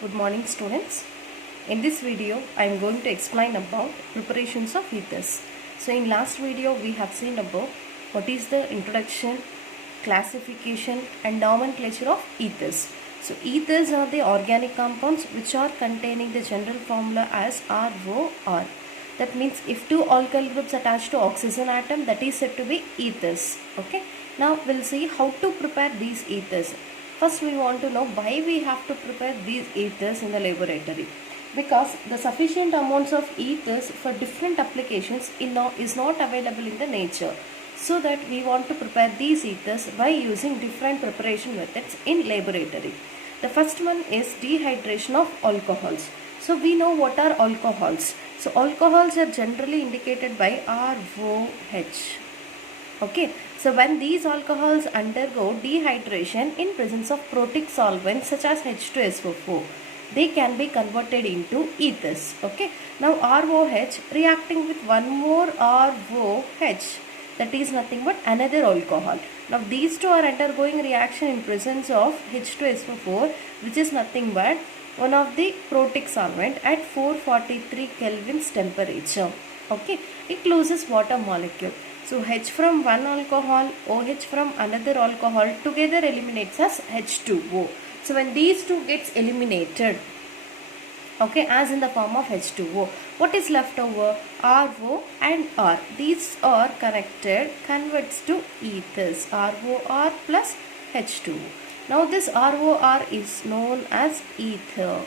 Good morning students. In this video I am going to explain about preparations of ethers. So in last video we have seen about what is the introduction, classification and nomenclature of ethers. So ethers are the organic compounds which are containing the general formula as ROR. That means if two alkyl groups attach to oxygen atom, that is said to be ethers. Okay. Now we'll see how to prepare these ethers. First we want to know why we have to prepare these ethers in the laboratory. Because the sufficient amounts of ethers for different applications is not available in the nature. So that we want to prepare these ethers by using different preparation methods in laboratory. The first one is dehydration of alcohols. So we know what are alcohols. So alcohols are generally indicated by ROH. Okay, so when these alcohols undergo dehydration in presence of protic solvents such as H2SO4, they can be converted into ethers. Okay, now ROH reacting with one more ROH, that is nothing but another alcohol. Now these two are undergoing reaction in presence of H2SO4, which is nothing but one of the protic solvent at 443 Kelvin's temperature. Okay, it loses water molecule. So H from one alcohol, OH from another alcohol together eliminates as H2O. So when these two gets eliminated, okay, as in the form of H2O, what is left over? RO and R. These are connected, converts to ethers. ROR plus H2O. Now this ROR is known as ether.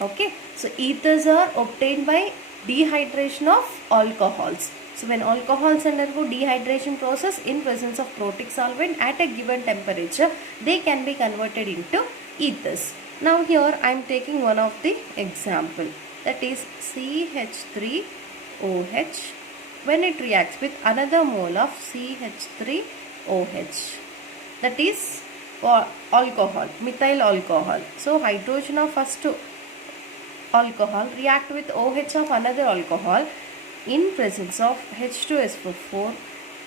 Okay, so ethers are obtained by dehydration of alcohols. So when alcohols undergo dehydration process in presence of protic solvent at a given temperature, they can be converted into ethers. Now here I am taking one of the example, that is CH3OH when it reacts with another mole of CH3OH, that is alcohol, methyl alcohol. So hydrogen of first alcohol react with OH of another alcohol in presence of H2SO4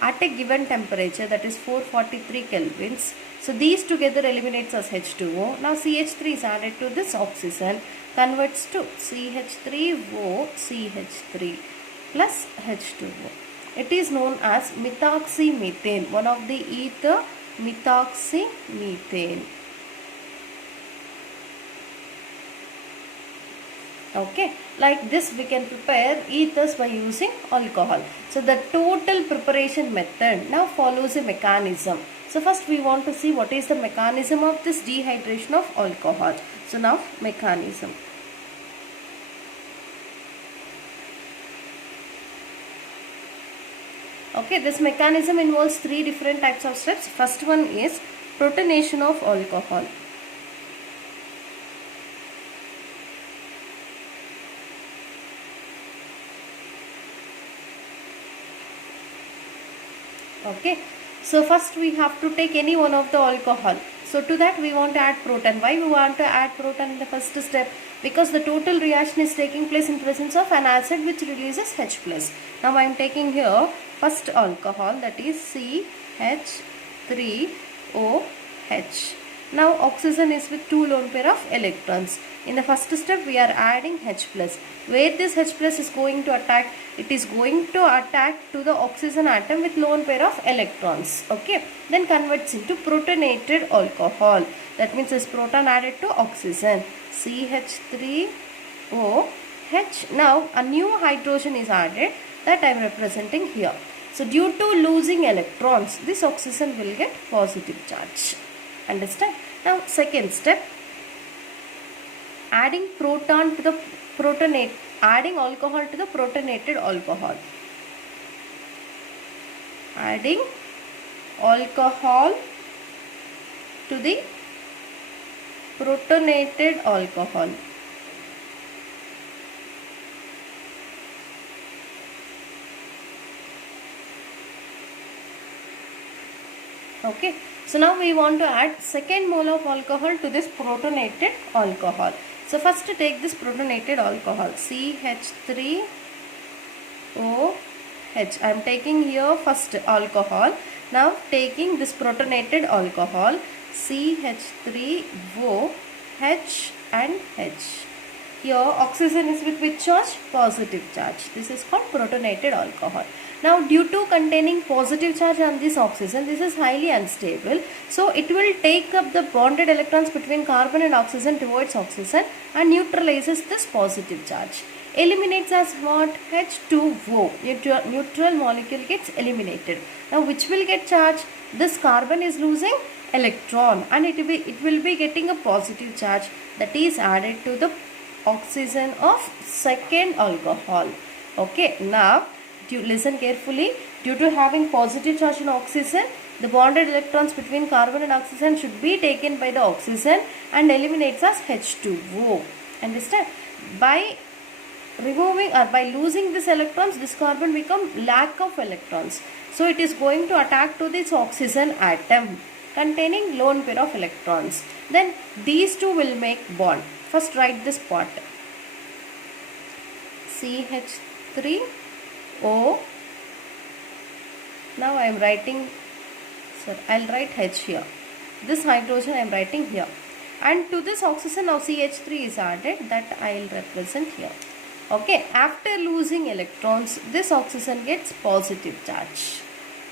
at a given temperature, that is 443 kelvins. So these together eliminates as H2O. Now CH3 is added to this oxygen, converts to CH3O CH3 plus H2O. It is known as methoxymethane, one of the ether, methoxymethane. Okay, like this we can prepare ethers by using alcohol. So the total preparation method now follows a mechanism. So first we want to see what is the mechanism of this dehydration of alcohol. So now mechanism. Okay, this mechanism involves three different types of steps. First one is protonation of alcohol. Okay, so first we have to take any one of the alcohol. So to that we want to add proton. Why we want to add proton in the first step? Because the total reaction is taking place in presence of an acid which releases H+. Now I am taking here first alcohol, that is CH3OH. Now oxygen is with two lone pair of electrons. In the first step we are adding H+. Where this H+ is going to attack? It is going to attack to the oxygen atom with lone pair of electrons. Okay, then converts into protonated alcohol. That means this proton added to oxygen, CH3OH. Now a new hydrogen is added, that I am representing here. So due to losing electrons, this oxygen will get positive charge. Understand? Now second step, adding proton to the protonate, adding alcohol to the protonated alcohol. Adding alcohol to the protonated alcohol. Okay, so now we want to add second mole of alcohol to this protonated alcohol. So first take this protonated alcohol, CH3OH. I am taking here first alcohol. Now taking this protonated alcohol, CH3OH. H and H. Here oxygen is with which charge? Positive charge. This is called protonated alcohol. Now due to containing positive charge on this oxygen, this is highly unstable. So it will take up the bonded electrons between carbon and oxygen towards oxygen and neutralizes this positive charge. Eliminates as what? H2O. Neutral molecule gets eliminated. Now which will get charged? This carbon is losing electron and it will be getting a positive charge that is added to the oxygen of second alcohol. Okay, now listen carefully. Due to having positive charge in oxygen, the bonded electrons between carbon and oxygen should be taken by the oxygen and eliminates as H2O. Understand? By removing or by losing these electrons, this carbon become lack of electrons. So it is going to attack to this oxygen atom containing lone pair of electrons. Then these two will make bond. First write this part. CH3O. Now I am writing, I'll write H here. This hydrogen I am writing here. And to this oxygen now CH3 is added, that I will represent here. Okay, after losing electrons, this oxygen gets positive charge.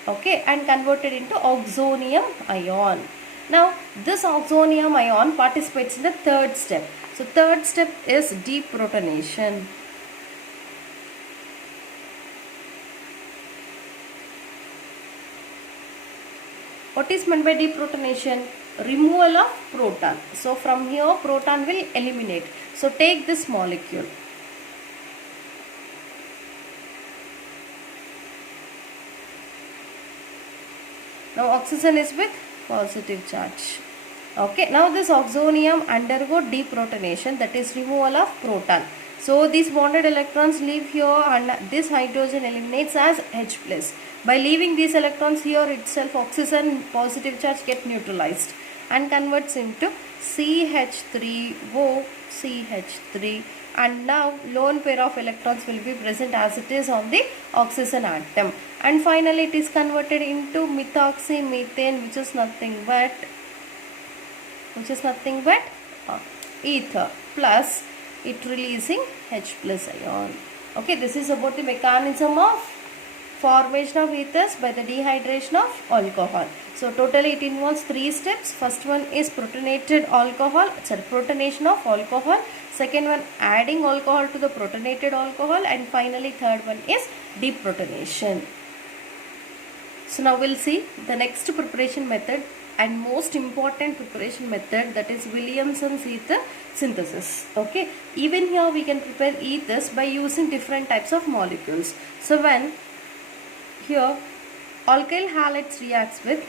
Okay, and converted into oxonium ion. Now this oxonium ion participates in the third step. So third step is deprotonation. What is meant by deprotonation? Removal of proton. So from here proton will eliminate. So take this molecule. Now oxygen is with positive charge. Okay, now this oxonium undergo deprotonation, that is removal of proton. So these bonded electrons leave here and this hydrogen eliminates as H plus. By leaving these electrons here itself, oxygen positive charge get neutralized and converts into CH3O, CH3, and now lone pair of electrons will be present as it is on the oxygen atom. And finally it is converted into methoxymethane, which is nothing but ether, plus it releasing H plus ion. Okay, this is about the mechanism of formation of ethers by the dehydration of alcohol. So totally it involves 3 steps. First one is protonation of alcohol. Second one, adding alcohol to the protonated alcohol, and finally third one is deprotonation. So now we'll see the next preparation method and most important preparation method, that is Williamson's ether synthesis. Okay, even here we can prepare ethers by using different types of molecules. So when here alkyl halides reacts with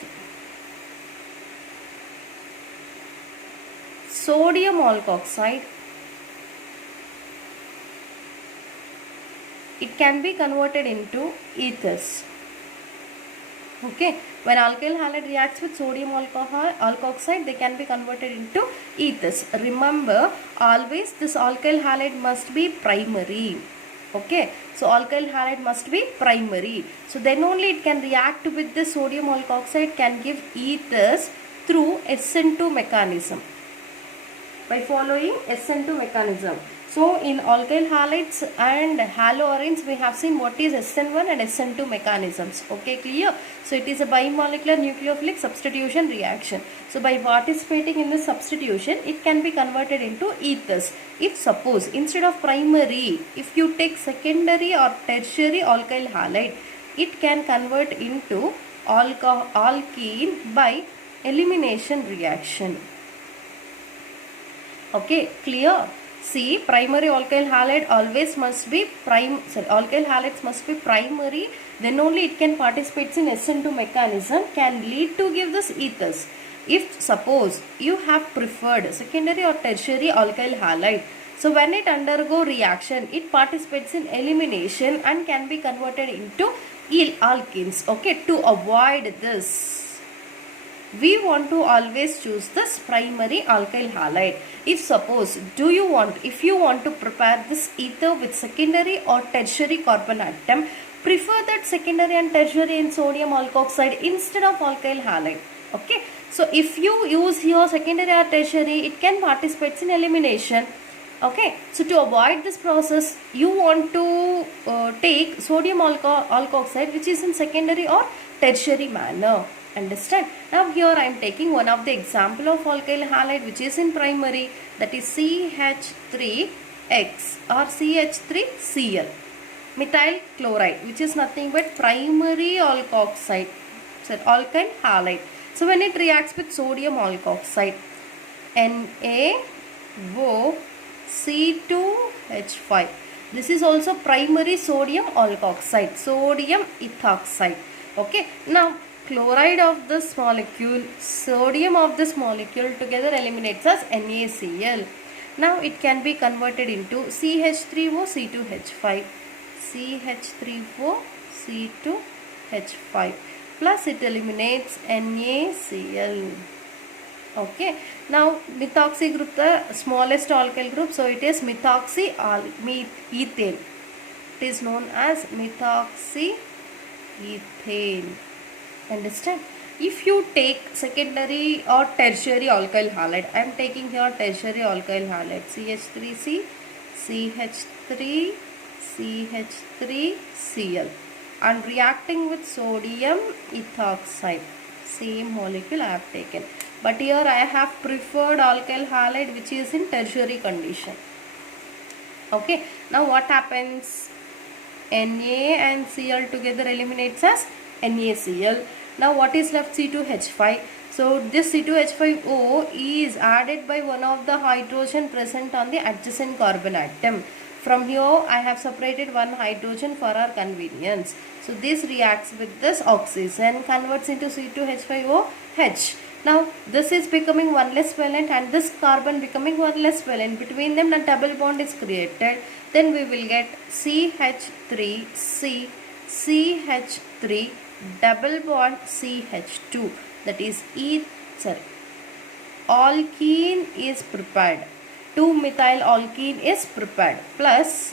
sodium alkoxide, it can be converted into ethers. Okay, when alkyl halide reacts with sodium alkoxide, they can be converted into ethers. Remember, always this alkyl halide must be primary. Okay, so alkyl halide must be primary. So then only it can react with the sodium alkoxide, can give ethers through SN2 mechanism. By following SN2 mechanism. So in alkyl halides and haloarenes we have seen what is SN1 and SN2 mechanisms. Okay, clear? So it is a bimolecular nucleophilic substitution reaction. So by participating in this substitution, it can be converted into ethers. If suppose instead of primary, if you take secondary or tertiary alkyl halide, it can convert into alkene by elimination reaction. Okay, clear? See, primary alkyl halide always must be alkyl halides must be primary, then only it can participate in SN2 mechanism, can lead to give this ethers. If suppose you have preferred secondary or tertiary alkyl halide, so when it undergo reaction, it participates in elimination and can be converted into alkenes. Okay, to avoid this, we want to always choose this primary alkyl halide. If suppose if you want to prepare this ether with secondary or tertiary carbon atom, prefer that secondary and tertiary in sodium alkoxide instead of alkyl halide. Okay, So if you use here secondary or tertiary, it can participate in elimination. Okay, so to avoid this process, you want to take sodium alkoxide, which is in secondary or tertiary manner. Understand? Now here I am taking one of the example of alkyl halide which is in primary, that is CH3X or CH3Cl. Methyl chloride, which is nothing but primary alkoxide, so alkyl halide. So when it reacts with sodium alkoxide, NaOC2H5. This is also primary sodium alkoxide, sodium ethoxide. Okay, now chloride of this molecule, sodium of this molecule together eliminates as NaCl. Now it can be converted into CH3O C2H5, CH3O C2H5 plus it eliminates NaCl. Okay, now methoxy group, the smallest alkyl group, so it is methoxyethane. It is known as methoxyethane. Understand? If you take secondary or tertiary alkyl halide, I am taking here tertiary alkyl halide, CH3C, CH3, CH3Cl, and reacting with sodium ethoxide, same molecule I have taken. But here I have preferred alkyl halide which is in tertiary condition. Okay, now what happens? Na and Cl together eliminates as NaCl. Now what is left? C2H5. So this C2H5O is added by one of the hydrogen present on the adjacent carbon atom. From here I have separated one hydrogen for our convenience. So this reacts with this oxygen, converts into C2H5OH. Now this is becoming one less valent and this carbon becoming one less valent. Between them a double bond is created. Then we will get CH3C, CH3 double bond CH2, that is ether. Alkene is prepared. 2-methyl alkene is prepared plus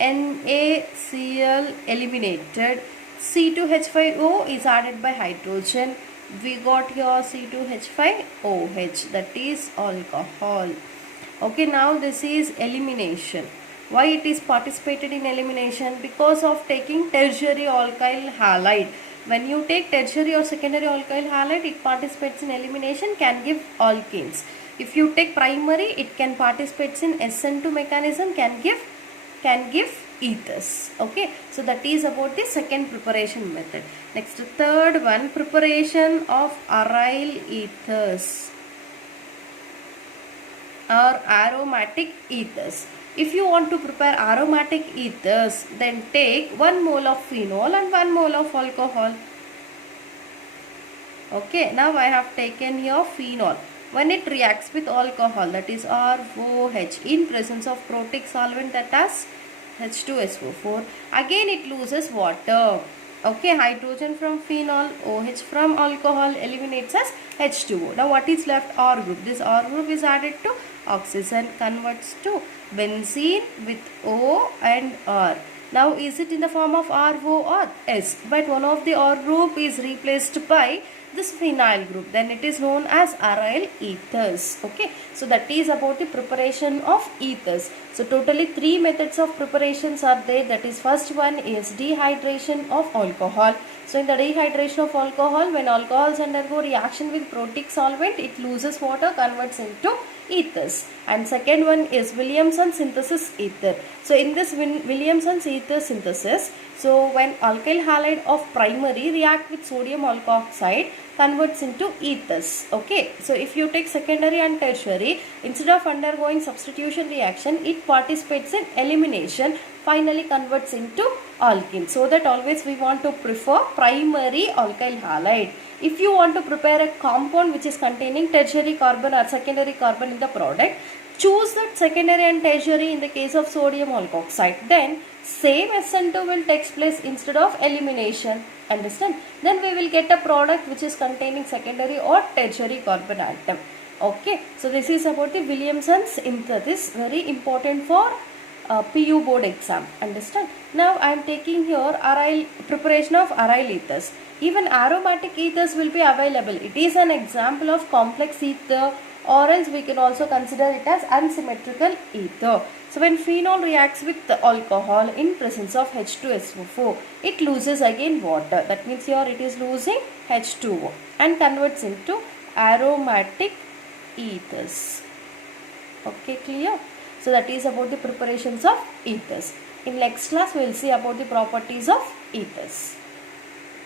NaCl eliminated. C2H5O is added by hydrogen. We got here C2H5OH, that is alcohol. Okay, now this is elimination. Why it is participated in elimination? Because of taking tertiary alkyl halide. When you take tertiary or secondary alkyl halide, it participates in elimination, can give alkenes. If you take primary, it can participate in SN2 mechanism, can give ethers. Okay, so that is about the second preparation method. Next, third one, preparation of aryl ethers or aromatic ethers. If you want to prepare aromatic ethers, then take 1 mole of phenol and 1 mole of alcohol. Okay, now I have taken here phenol. When it reacts with alcohol, that is ROH, in presence of protic solvent, that has H2SO4, again it loses water. Okay, hydrogen from phenol, OH from alcohol eliminates as H2O. Now what is left? R group. This R group is added to oxygen, converts to benzene with O and R. Now is it in the form of RO or S? But one of the R group is replaced by this phenyl group. Then it is known as aryl ethers. Okay, so that is about the preparation of ethers. So totally 3 methods of preparations are there. That is, first one is dehydration of alcohol. So in the dehydration of alcohol, when alcohols undergo reaction with protic solvent, it loses water, converts into ethers. And second one is Williamson synthesis ether. So in this Williamson's ether synthesis, so when alkyl halide of primary react with sodium alkoxide, converts into ethers. Okay, so if you take secondary and tertiary, instead of undergoing substitution reaction, it participates in elimination, finally converts into alkene. So that always we want to prefer primary alkyl halide. If you want to prepare a compound which is containing tertiary carbon or secondary carbon in the product, choose that secondary and tertiary in the case of sodium alkoxide. Then same SN2 will take place instead of elimination. Understand? Then we will get a product which is containing secondary or tertiary carbon atom. Okay, so this is about the Williamson's ether. This is very important for PU board exam. Understand? Now I am taking here preparation of aryl ethers. Even aromatic ethers will be available. It is an example of complex ether, or else we can also consider it as unsymmetrical ether. So when phenol reacts with the alcohol in presence of H2SO4, it loses again water. That means here it is losing H2O and converts into aromatic ethers. Okay, clear? So that is about the preparations of ethers. In next class we will see about the properties of ethers.